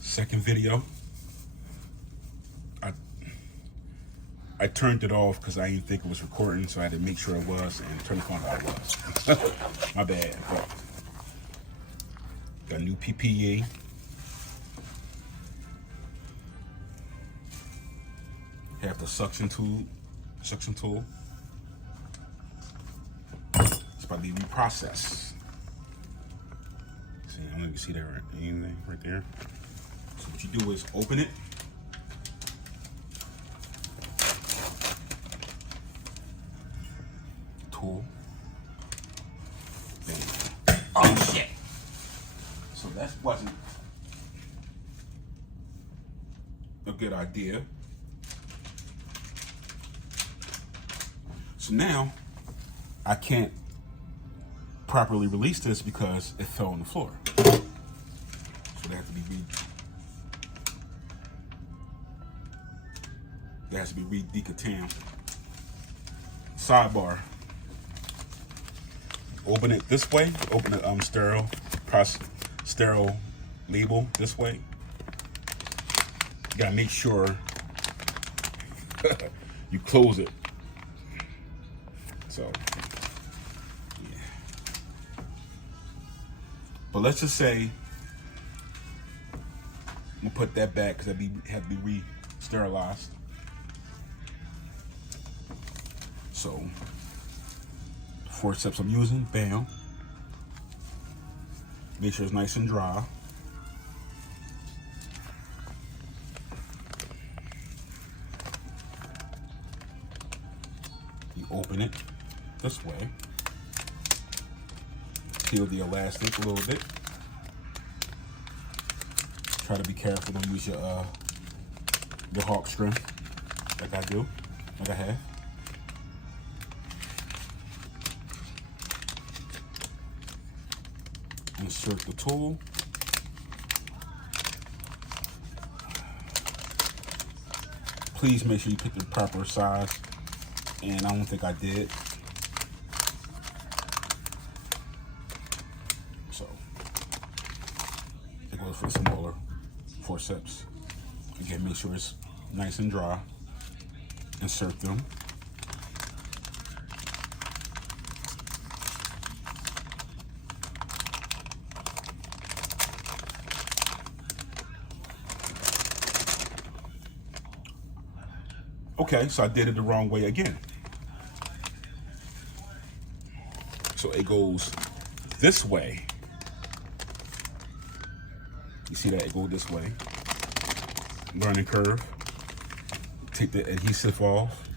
Second video. I turned it off because I didn't think it was recording, so I had to make sure it was and turn the phone off. It was. My bad. But got a new PPE. Have the suction tool. It's about to be reprocessed. See, I don't know if you see that anything right there. So what you do is open it. Tool. Bam. Oh shit! So that wasn't a good idea. So now I can't properly release this because it fell on the floor. So they have to be decontaminated. Sidebar. Open it this way. Open the sterile label this way. You gotta make sure you close it. So, yeah. But let's just say I'm gonna put that back because that have to be re-sterilized. So, forceps I'm using, bam. Make sure it's nice and dry. You open it this way. Peel the elastic a little bit. Try to be careful, don't use your hawk string like I do, like I have. Insert the tool. Please make sure you pick the proper size, and I don't think I did. So it goes for the smaller forceps. Again, make sure it's nice and dry. Insert them. Okay, so I did it the wrong way again. So it goes this way. You see that? It goes this way. Learning curve. Take the adhesive off.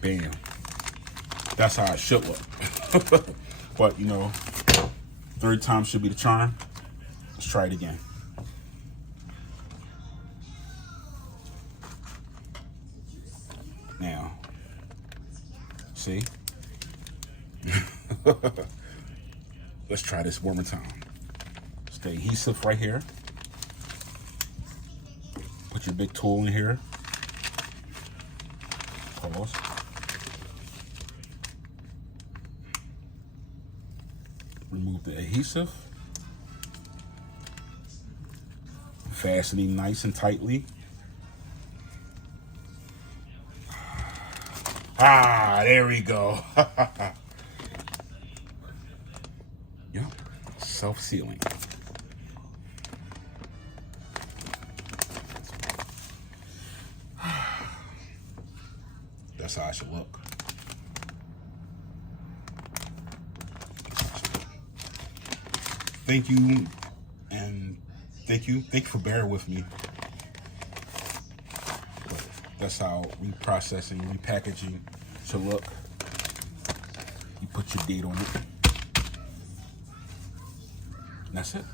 Bam. That's how it should look. But, you know, third time should be the charm. Let's try it again. Now, see? Let's try this one more time. Stay adhesive right here. Put your big tool in here. Pause. Remove the adhesive. Fastening nice and tightly. Ah, there we go. Yep, self-sealing. That's how I should look. Thank you, and thank you for bearing with me. That's how reprocessing, repackaging should look. You put your date on it. And that's it.